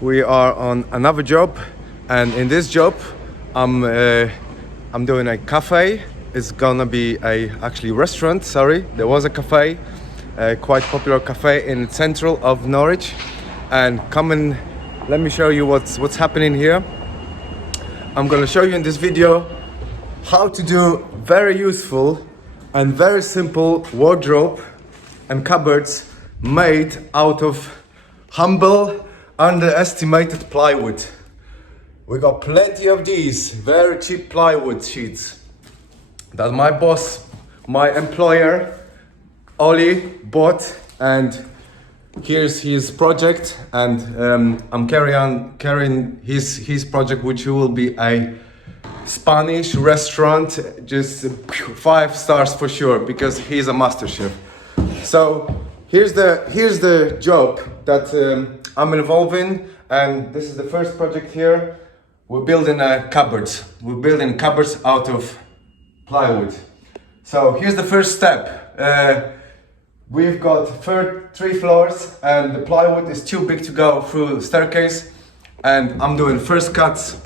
we are on another job, and in this job I'm doing a cafe. It's gonna be a actually restaurant. Sorry, there was a cafe, a quite popular cafe in the central of Norwich. And come and let me show you what's happening here. I'm gonna show you in this video how to do very useful and very simple wardrobe and cupboards made out of humble, underestimated plywood. We got plenty of these very cheap plywood sheets that my boss, my employer, Oli, bought, and here's his project, and I'm carrying his project, which will be a Spanish restaurant, just 5 stars for sure, because he's a master chef. So here's the job that I'm involved in, and this is the first project here. We're building cupboards. We're building cupboards out of plywood. So here's the first step. We've got 3 floors, and the plywood is too big to go through the staircase, and I'm doing first cuts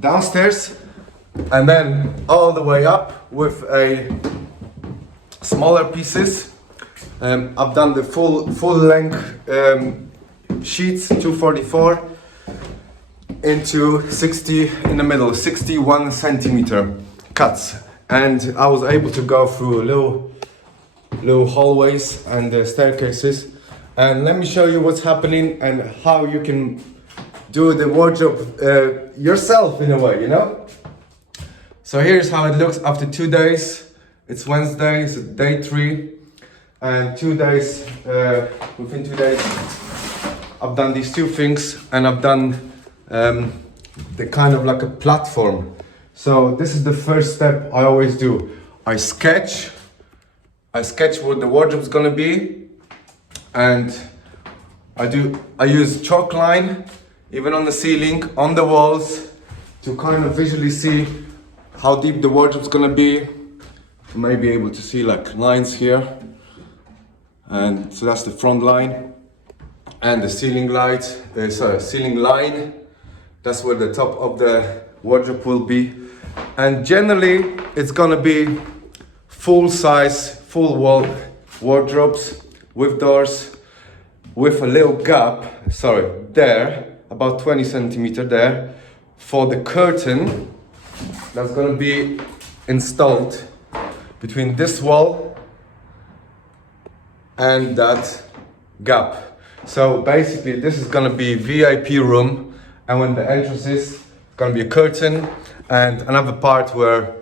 downstairs and then all the way up with a smaller pieces. I've done the full length sheets, 244 into 60 in the middle, 61 centimeter cuts, and I was able to go through little hallways and staircases. And let me show you what's happening and how you can do the wardrobe yourself in a way, you know. So here's how it looks after 2 days. It's Wednesday, it's day 3, and 2 days, within 2 days I've done these 2 things, and I've done the kind of like a platform. So this is the first step I always do. I sketch what the wardrobe is gonna be, and I use chalk line even on the ceiling, on the walls, to kind of visually see how deep the wardrobe is gonna be. You may be able to see like lines here, and so that's the front line, and the ceiling light, ceiling line, that's where the top of the wardrobe will be. And generally it's gonna be full size, full wall wardrobes with doors, with a little gap, there, about 20 centimeter there, for the curtain that's gonna be installed between this wall and that gap. So basically this is gonna be VIP room, and when the entrance is gonna be a curtain, and another part where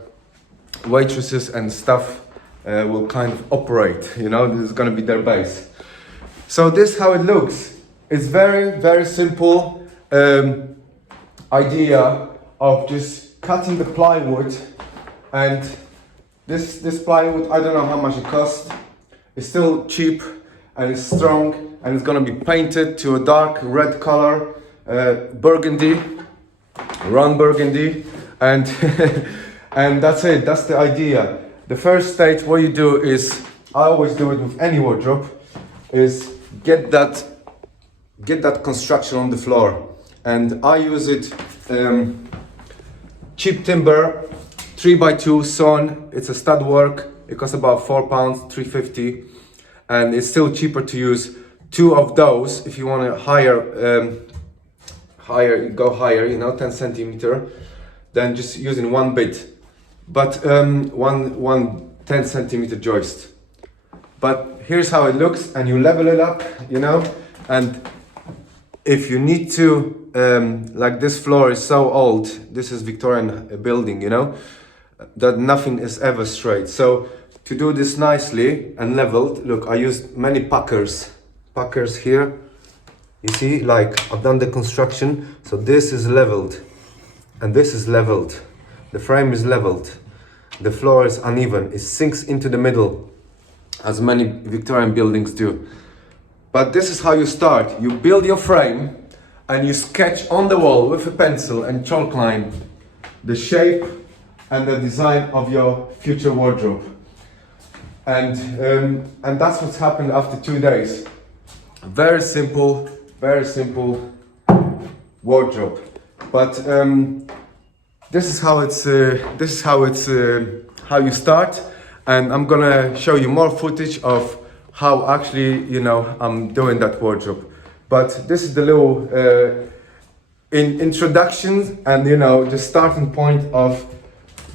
waitresses and stuff will kind of operate, you know, this is gonna be their base. So this is how it looks. It's very simple idea of just cutting the plywood, and this plywood, I don't know how much it costs. It's still cheap and it's strong, and it's gonna be painted to a dark red color, burgundy, round burgundy, and and that's it. That's the idea. The first stage, what you do is, I always do it with any wardrobe, is get that construction on the floor. And I use it cheap timber, 3x2 sawn. It's a stud work. It costs about £4, £3.50, and it's still cheaper to use 2 of those if you want to go higher, you know, 10 centimeter, than just using 1 bit, but one 10 centimeter joist. But here's how it looks, and you level it up, you know. And if you need to, like this floor is so old, this is Victorian building, you know, that nothing is ever straight. So to do this nicely and leveled, look, I used many packers here. You see, like I've done the construction, so this is leveled and this is leveled. The frame is leveled. The floor is uneven. It sinks into the middle, as many Victorian buildings do. But this is how you start. You build your frame and you sketch on the wall with a pencil and chalk line the shape and the design of your future wardrobe. And that's what's happened after 2 days. Very simple, very simple wardrobe. But this is how you start, and I'm gonna show you more footage of how actually, you know, I'm doing that wardrobe. But this is the little introduction and, you know, the starting point of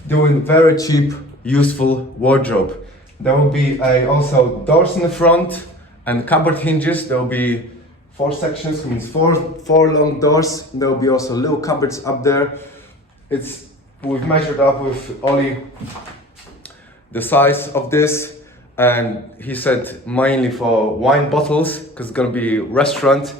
doing very cheap, useful wardrobe. There will be also doors in the front and cupboard hinges. There will be 4 sections, means four long doors. There will be also little cupboards up there. We've measured up with Ollie the size of this, and he said mainly for wine bottles, because it's gonna be a restaurant.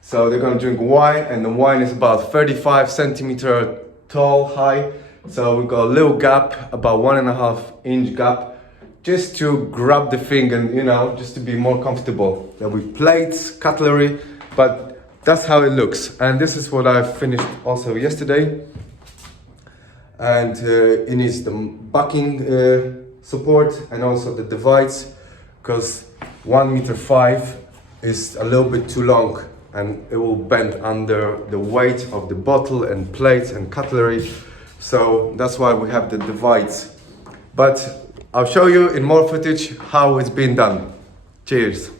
So they're gonna drink wine, and the wine is about 35 centimeter tall, high. So we've got a little gap, about 1.5 inch gap, just to grab the thing and, you know, just to be more comfortable. There'll be plates, cutlery, but that's how it looks. And this is what I finished also yesterday. And it needs the backing support and also the divides, because 1.5 meters is a little bit too long and it will bend under the weight of the bottle and plates and cutlery. So that's why we have the divides. But I'll show you in more footage how it's been done. Cheers.